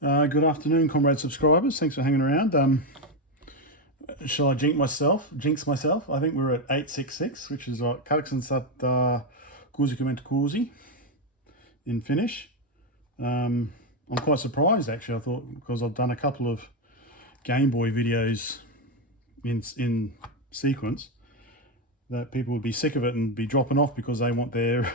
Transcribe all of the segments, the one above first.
Good afternoon, comrade subscribers. Thanks for hanging around. Shall I jinx myself? I think we're at 866, which is what kahdeksan kuusi in Finnish. I'm quite surprised actually. I thought because I've done a couple of Game Boy videos in sequence that people would be sick of it and be dropping off because they want their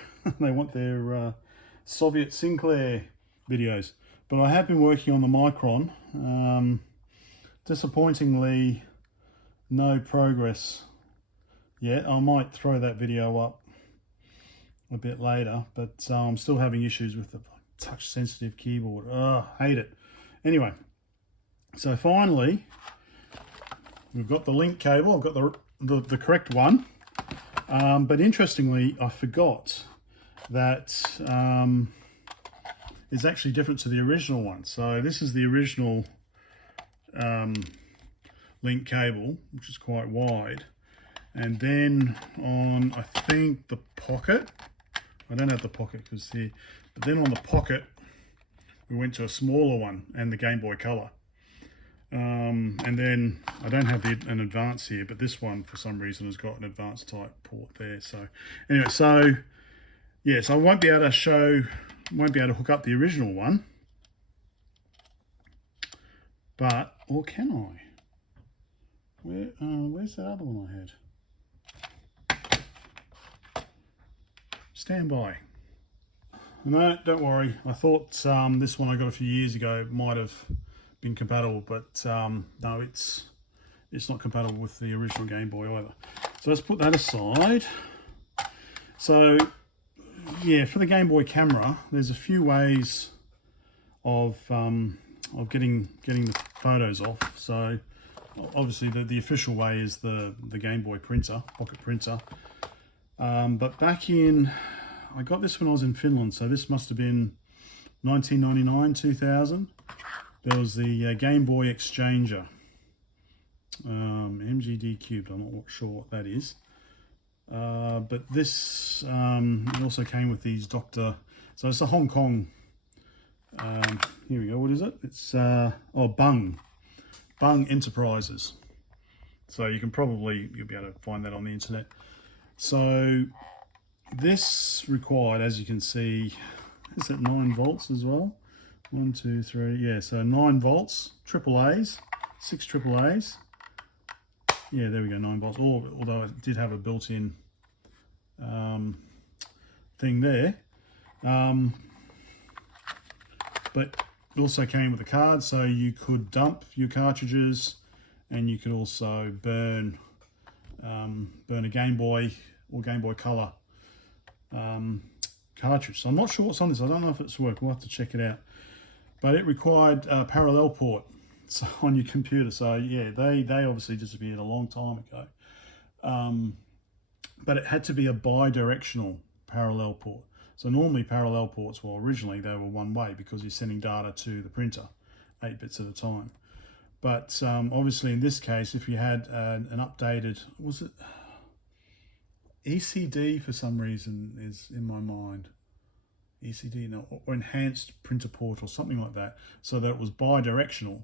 Soviet Sinclair videos. But I have been working on the Micron. Disappointingly, no progress yet. I might throw that video up a bit later, but I'm still having issues with the touch sensitive keyboard. Hate it. Anyway, so finally we've got the link cable. I've got the correct one, but interestingly I forgot that it's actually different to the original one. So this is the original link cable, which is quite wide, and then on I think the pocket, I don't have the pocket because here, but then on the pocket we went to a smaller one and the Game Boy Color, and then I don't have an advance here, but this one for some reason has got an advanced type port there. So anyway, so yes, I won't be able to hook up the original one, but, or can I? Where's that other one I had? Stand by. No, don't worry. I thought this one I got a few years ago might have been compatible, but no, it's not compatible with the original Game Boy either. So let's put that aside. So yeah, for the Game Boy camera, there's a few ways of getting the photos off. So obviously the official way is the Game Boy printer, pocket printer. But back in, I got this when I was in Finland, so this must have been 1999, 2000. There was the Game Boy Xchanger, MGD cubed. I'm not sure what that is. But this it also came with these so it's a Hong Kong, here we go, what is it? It's Bung Enterprises. So you'll be able to find that on the internet. So this required, as you can see, is it 9 volts as well? 1, 2, 3, yeah, so 9 volts, AAAs, 6 AAAs. Yeah, there we go, 9 volts. Although it did have a built-in thing there, but it also came with a card, so you could dump your cartridges, and you could also burn a Game Boy or Game Boy Color cartridge. So I'm not sure what's on this. I don't know if it's work. We'll have to check it out. But it required a parallel port on your computer. So yeah, they obviously disappeared a long time ago. But it had to be a bi-directional parallel port. So normally parallel ports, well, originally they were one way because you're sending data to the printer, 8 bits at a time. But obviously in this case, if you had an updated, was it ECD for some reason is in my mind. ECD, no, or enhanced printer port or something like that, so that it was bi-directional,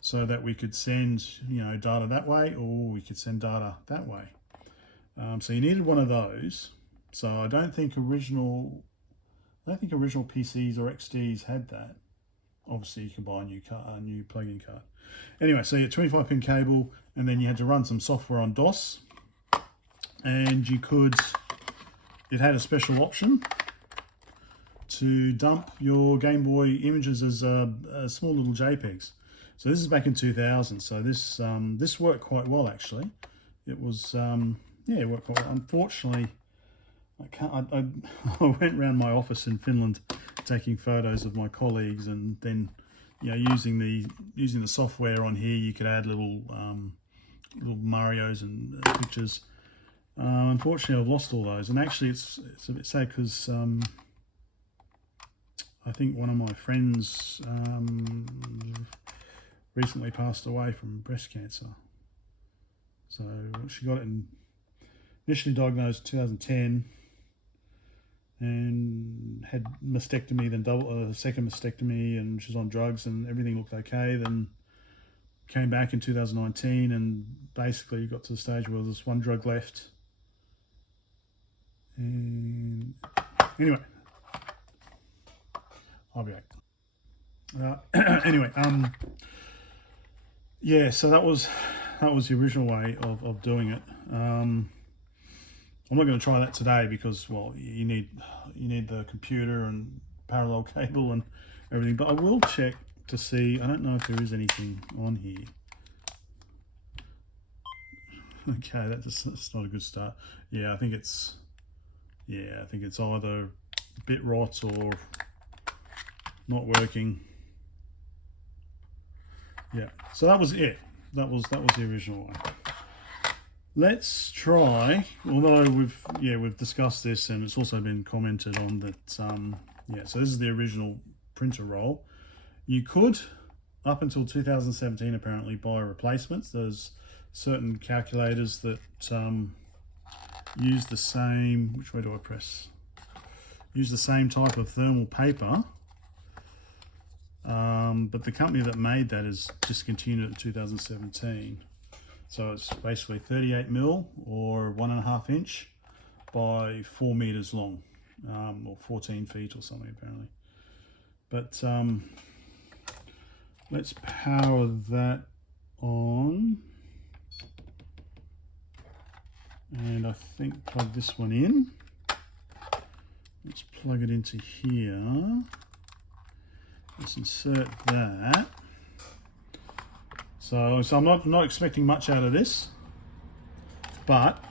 so that we could send data that way, or we could send data that way. So you needed one of those. So I don't think original PCs or XDs had that. Obviously you can buy a new plug-in card. Anyway, so you had 25-pin cable, and then you had to run some software on DOS, and it had a special option to dump your Game Boy images as small little JPEGs. So this is back in 2000. So this worked quite well actually. It was it worked quite well. Unfortunately, I went around my office in Finland taking photos of my colleagues, and then using the software on here, you could add little Marios and pictures. Unfortunately, I've lost all those, and actually it's a bit sad because I think one of my friends recently passed away from breast cancer. So she got it initially diagnosed in 2010, and had mastectomy, then second mastectomy, and she's on drugs, and everything looked okay. Then came back in 2019, and basically got to the stage where there's one drug left. And anyway, I'll be back. Anyway, yeah, so that was the original way of doing it. I'm not going to try that today because, well, you need the computer and parallel cable and everything. But I will check to see. I don't know if there is anything on here. Okay, that's not a good start. Yeah, I think it's either bit rot or not working. Yeah, so that was it. That was the original one. Let's try, although we've discussed this and it's also been commented on that, yeah, so this is the original printer roll. You could, up until 2017 apparently, buy replacements. There's certain calculators that use the same, which way do I press? Use the same type of thermal paper, but the company that made that is discontinued in 2017. So it's basically 38mm or 1.5 inch by 4 meters long, or 14 feet or something apparently. But let's power that on. And I think plug this one in. Let's plug it into here. Let's insert that. So I'm not expecting much out of this, but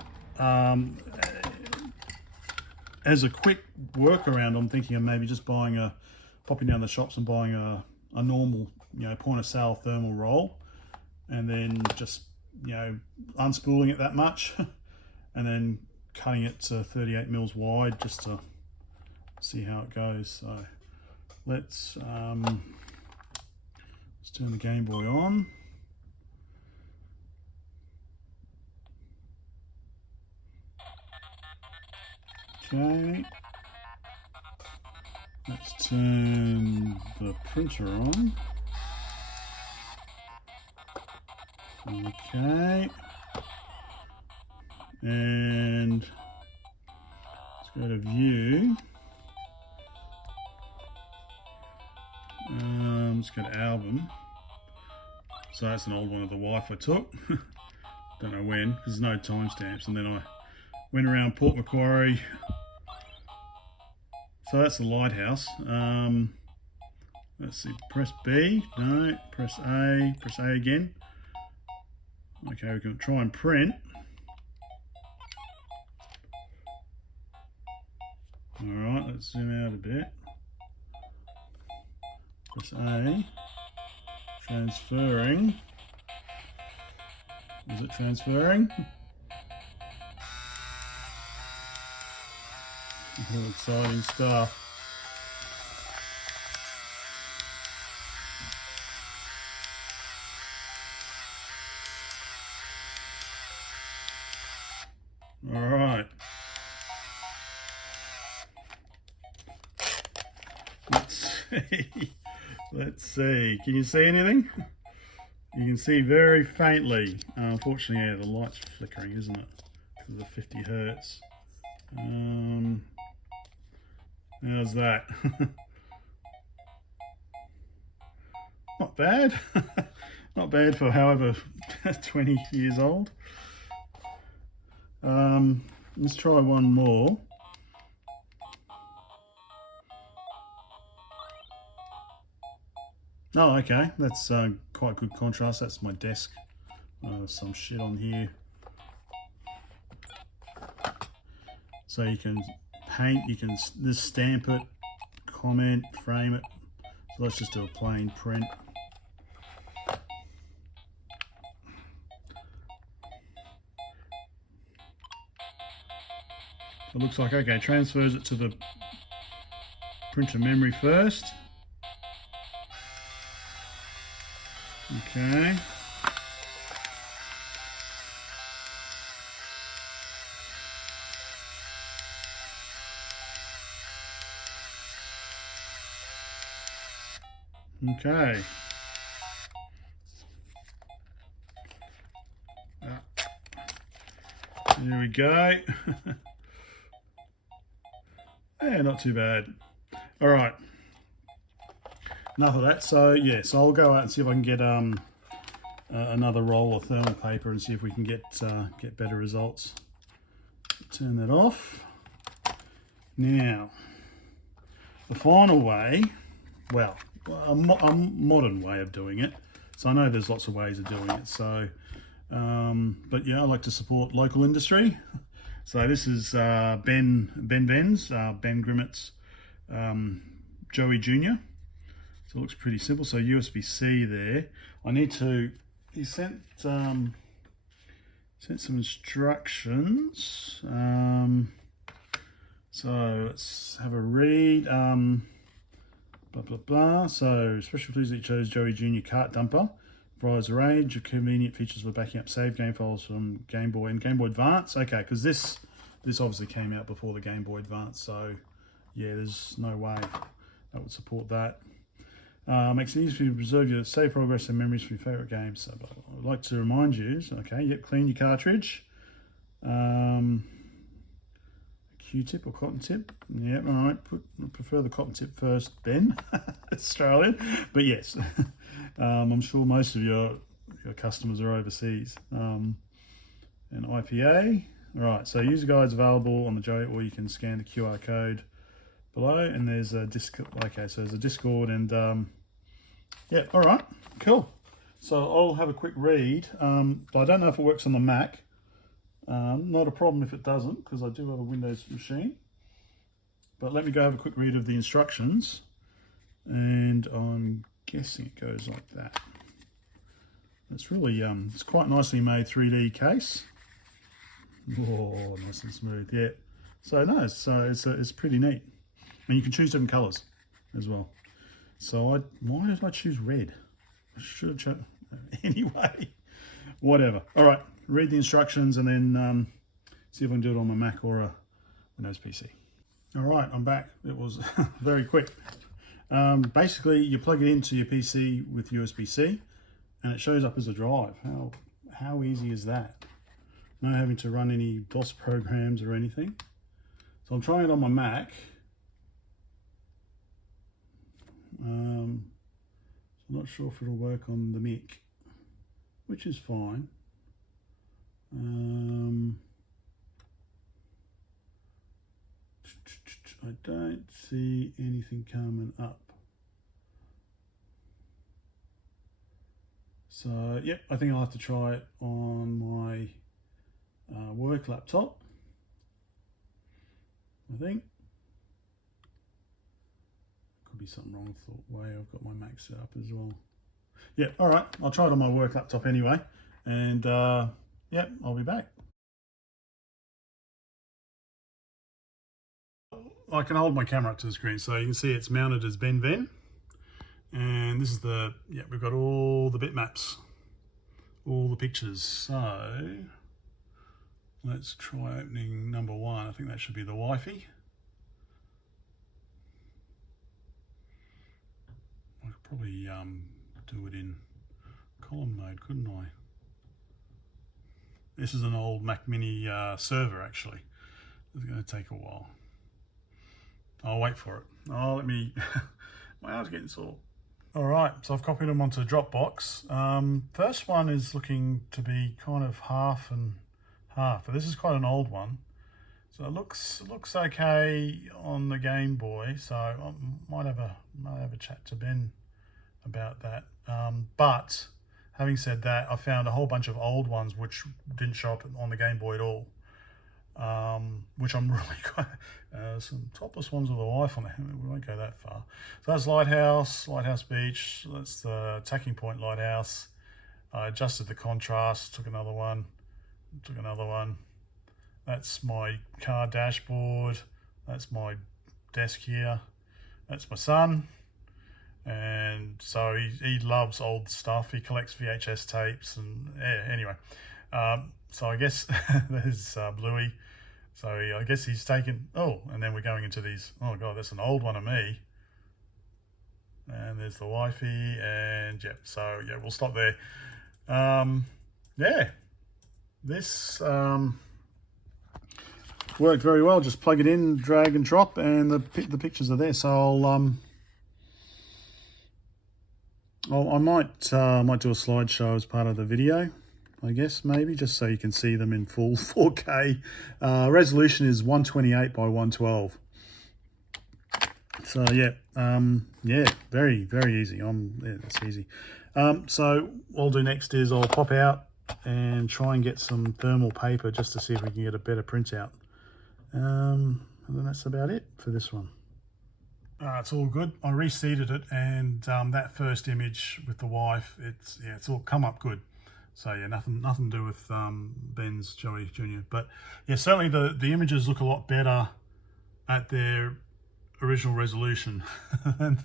as a quick workaround, I'm thinking of maybe just popping down the shops and buying a normal, point of sale thermal roll, and then just, unspooling it that much, and then cutting it to 38mm wide just to see how it goes. So let's turn the Game Boy on. Okay, let's turn the printer on. Okay, and let's go to view. Let's go to album. So that's an old one of the wife I took. Don't know when, because there's no timestamps. And then I went around Port Macquarie. So that's the lighthouse. Let's see, press B, no, press A again. Okay, we're going to try and print. Alright, let's zoom out a bit. Press A, transferring. Is it transferring? All exciting stuff. All right. Let's see. Can you see anything? You can see very faintly. Unfortunately, yeah, the light's flickering, isn't it? Because of the 50 hertz. How's that? Not bad. Not bad for however 20 years old. Let's try one more. Oh, okay. That's quite good contrast. That's my desk. Some shit on here. So you can paint, you can just stamp it, comment, frame it. So let's just do a plain print. It looks like, okay, transfers it to the printer memory first. Okay. Okay. There we go. Yeah, not too bad. All right. Enough of that. So yeah, so I'll go out and see if I can get another roll of thermal paper and see if we can get better results. Turn that off. Now, the final way, well, a modern way of doing it. So I know there's lots of ways of doing it. So, but yeah, I like to support local industry. So this is Ben Grimmett's Joey Jr. So it looks pretty simple. So USB-C there. I need to. He sent some instructions. So let's have a read. Blah blah blah. So special features that you chose: Joey Jr. Cart Dumper. Provides a range of convenient features for backing up saved game files from Game Boy and Game Boy Advance. Okay, because this obviously came out before the Game Boy Advance, so yeah, there's no way that would support that. Makes it easy to preserve your save progress and memories from your favourite games. So I'd like to remind you, okay, yep, clean your cartridge. Q-tip or cotton tip. Yep, all right, I prefer the cotton tip first, Ben. Australian, but yes, I'm sure most of your customers are overseas. An IPA. All right, so user guides available on the Joey, or you can scan the QR code below, and there's a Discord. Okay, so there's a Discord, and yeah, all right, cool. So I'll have a quick read. I don't know if it works on the Mac. Not a problem if it doesn't, because I do have a Windows machine. But let me go have a quick read of the instructions, and I'm guessing it goes like that. It's really it's quite nicely made 3D case. Oh, nice and smooth. Yeah. So no, it's pretty neat, and you can choose different colours as well. So why did I choose red? I should have chosen anyway. Whatever. All right. Read the instructions and then see if I can do it on my Mac or a Windows PC. All right, I'm back. It was very quick. Basically, you plug it into your PC with USB-C, and it shows up as a drive. How easy is that? No having to run any DOS programs or anything. So I'm trying it on my Mac. I'm not sure if it'll work on the Mic, which is fine. I don't see anything coming up. So, yep, I think I'll have to try it on my work laptop. I think. Could be something wrong with the way I've got my Mac set up as well. Yeah, all right, I'll try it on my work laptop anyway. And, yep, I'll be back. I can hold my camera up to the screen, so you can see it's mounted as Ben. And this is we've got all the bitmaps, all the pictures. So let's try opening number 1. I think that should be the Wi-Fi. I could probably do it in column mode, couldn't I? This is an old Mac Mini server, actually. It's going to take a while. I'll wait for it. Oh, let me... My arm's getting sore. All right, so I've copied them onto Dropbox. First one is looking to be kind of half and half, but this is quite an old one. So it looks okay on the Game Boy. So I might have a chat to Ben about that. But having said that, I found a whole bunch of old ones which didn't show up on the Game Boy at all. Which I'm really quite, some topless ones with a wife on it. We won't go that far. So that's Lighthouse Beach. That's the Tacking Point Lighthouse. I adjusted the contrast, took another one. That's my car dashboard. That's my desk here. That's my son. And so he loves old stuff. He collects VHS tapes and yeah, anyway. So I guess there's Bluey. So I guess he's taken, and then we're going into these, oh God, that's an old one of me. And there's the wifey, and yep, so yeah, we'll stop there. Yeah, this worked very well. Just plug it in, drag and drop, and the pictures are there. So I might do a slideshow as part of the video, I guess, maybe, just so you can see them in full 4K. Resolution is 128 by 112. So yeah, yeah, very, very easy. Yeah, that's easy. So what I'll do next is I'll pop out and try and get some thermal paper just to see if we can get a better printout. And then that's about it for this one. It's all good. I reseeded it, and that first image with the wife, it's all come up good. So yeah, nothing to do with Ben's GB Xchanger. But yeah, certainly the images look a lot better at their original resolution than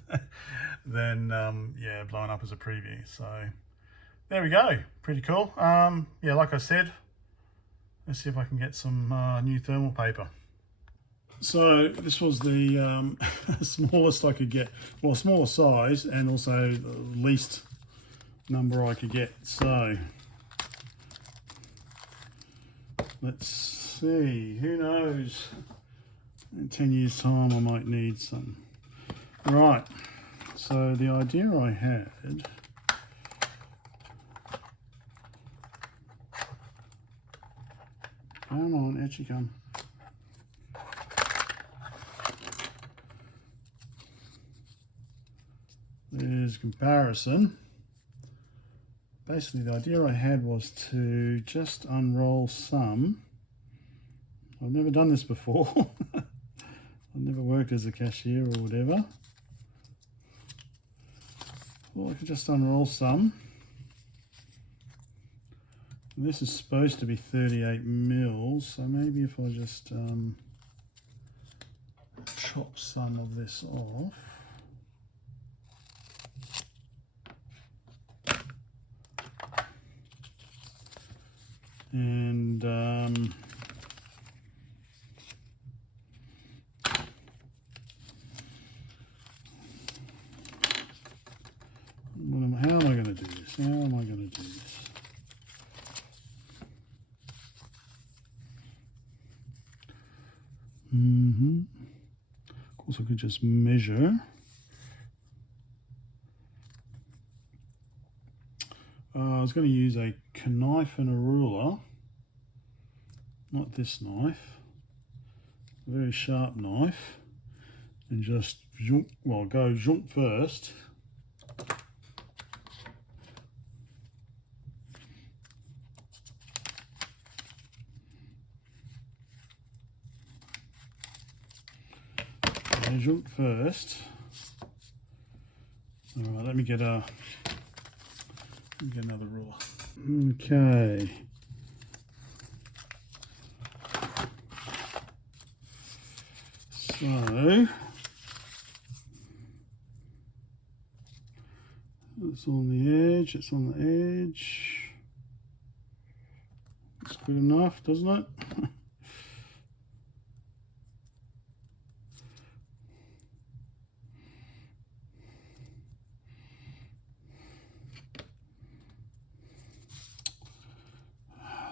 yeah, blown up as a preview. So there we go, pretty cool. Yeah, like I said, let's see if I can get some new thermal paper. So this was the smallest I could get, well, smaller size, and also the least number I could get. So let's see, who knows, in 10 years time I might need some. Right, so the idea I had, come on, out you come. There's comparison. Basically the idea I had was to just unroll some. I've never done this before. I've never worked as a cashier or whatever. Well, I could just unroll some. This is supposed to be 38 mils, so maybe if I just chop some of this off. And how am I going to do this? How am I going to do this? Of course, I could just measure. I was going to use a knife and a ruler, not this knife, a very sharp knife, and just, well, go jump first. Jump first. All right, let me get another ruler. Okay. So it's on the edge, it's on the edge. It's good enough, doesn't it?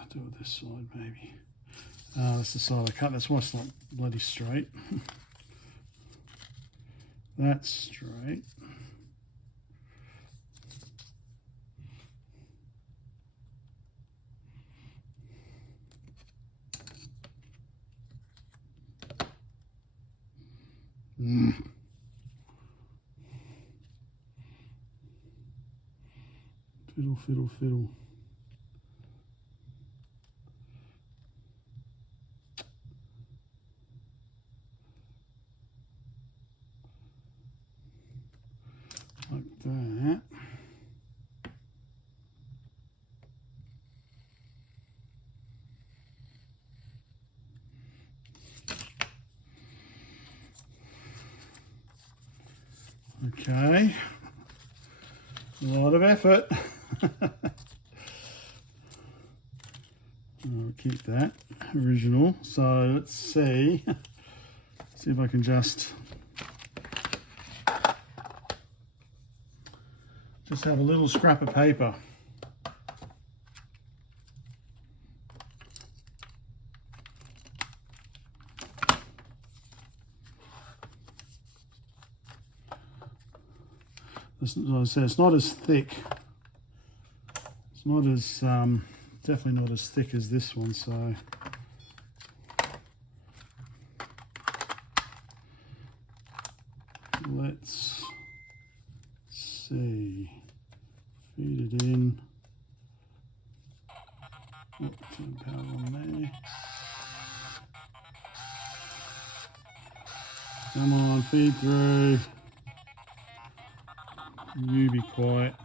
Do it this side maybe. That's the side I cut, that's why it's not bloody straight. That's straight. Fiddle, fiddle, fiddle. Like that. Okay, a lot of effort. I'll keep that original. So let's see if I can just Just have a little scrap of paper. As I said, it's not as thick. It's not as, definitely not as thick as this one, so. Let's see. Feed it in. Oh, turn power on there. Come on, feed through. You be quiet.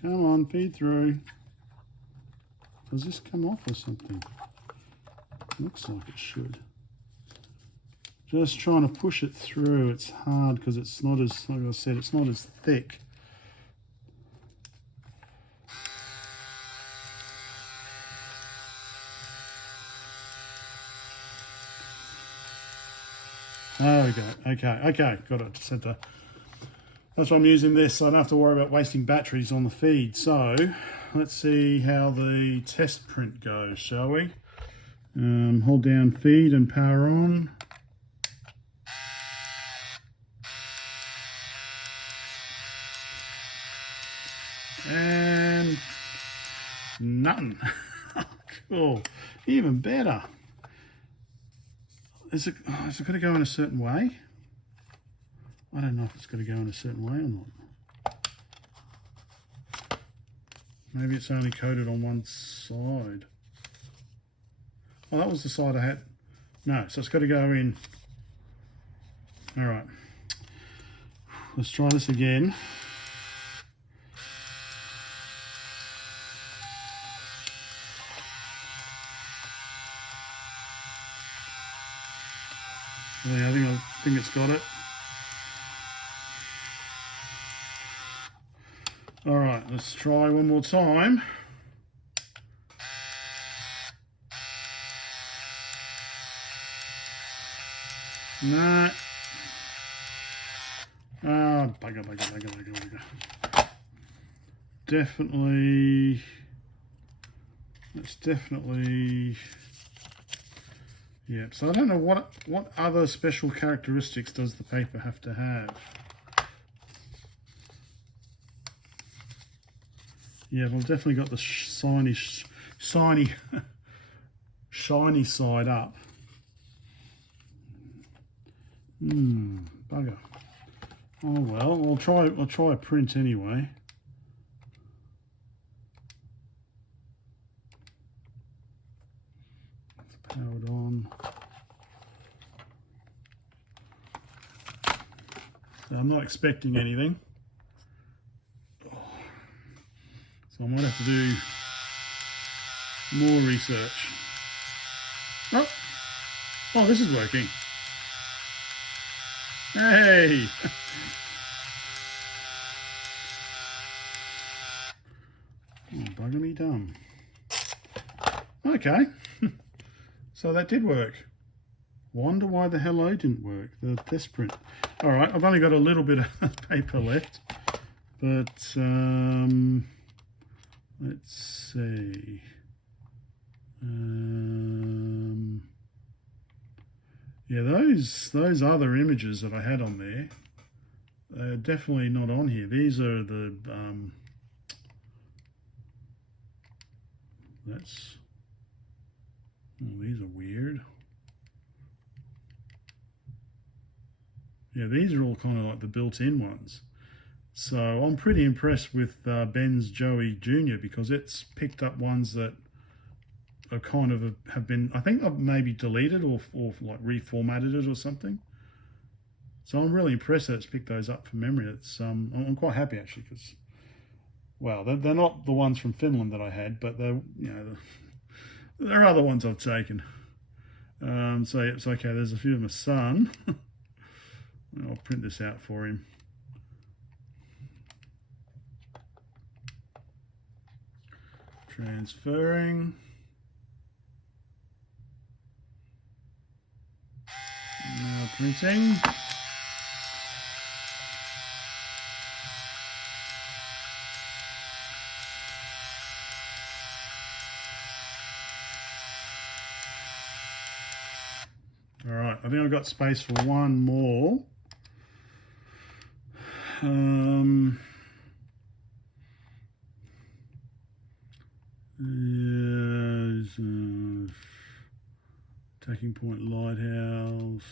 Come on, feed through. Does this come off or something? Looks like it should. Just trying to push it through. It's hard because it's not as, like I said, it's not as thick. There we go. Okay, got it. Just had to. That's why I'm using this, so I don't have to worry about wasting batteries on the feed. So let's see how the test print goes, shall we? Hold down feed and power on. And nothing. Cool. Even better. Is it going to go in a certain way? I don't know if it's going to go in a certain way or not. Maybe it's only coated on one side. Oh, that was the side I had. No, so it's got to go in. All right. Let's try this again. Yeah, I think it's got it. All right, let's try one more time. No. Ah, bugger. Definitely. It's definitely. Yeah, so I don't know what other special characteristics does the paper have to have. Yeah, well, definitely got the shiny side up. Bugger. Oh well, I'll try a print anyway. It's powered on. So I'm not expecting anything. So I might have to do more research. Oh, this is working. Hey! Oh, bugger me dumb. Okay. So that did work. Wonder why the hello didn't work, the test print. All right, I've only got a little bit of paper left, but let's see. Yeah, those other images that I had on there, they're definitely not on here. These are the these are weird. Yeah, these are all kind of like the built-in ones. So I'm pretty impressed with Ben's Joey Jr. because it's picked up ones that are kind of have been, I think I've maybe deleted or like reformatted it or something. So I'm really impressed that it's picked those up from memory. It's I'm quite happy actually because, well, they're not the ones from Finland that I had, but they're, you know, there are other ones I've taken. So it's okay. There's a few of my son. I'll print this out for him. Transferring. Printing. All right, I think I've got space for one more. Taking Point Lighthouse.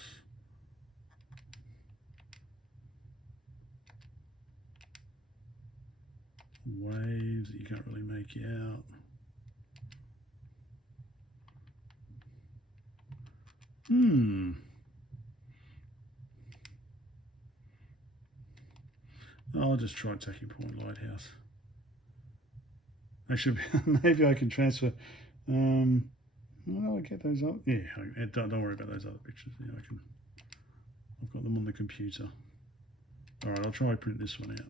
Waves that you can't really make out. I'll just try Taking Point Lighthouse. Actually, maybe I can transfer. Well, I get those up. Yeah, don't worry about those other pictures. Yeah, I've got them on the computer. All right, I'll try and print this one out.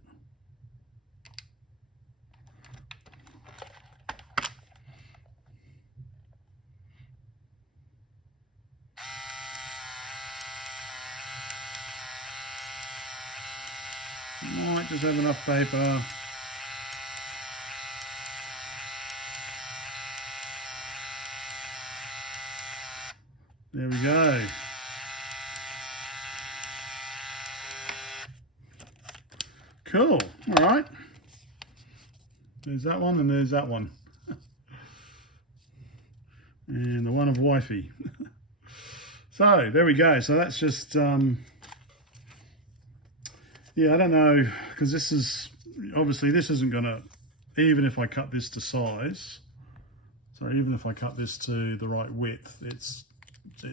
Might just have enough paper. There we go. Cool. All right. There's that one and there's that one. And the one of wifey. So there we go. So that's just, yeah, I don't know, because this is, obviously this isn't going to, even if I cut this to size, so even if I cut this to the right width, it's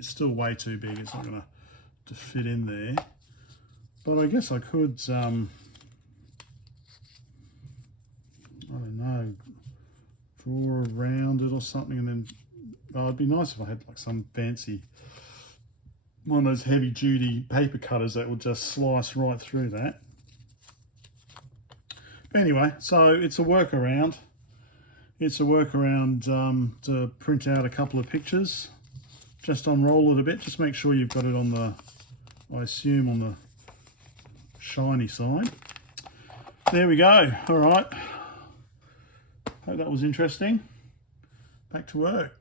still way too big. It's not going to fit in there. But I guess I could, I don't know, draw around it or something, and then, oh, it'd be nice if I had like some fancy, one of those heavy duty paper cutters that would just slice right through that. But anyway, so it's a workaround. It's a workaround to print out a couple of pictures. Just unroll it a bit, just make sure you've got it on the, I assume on the shiny side. There we go. All right. Hope that was interesting. Back to work.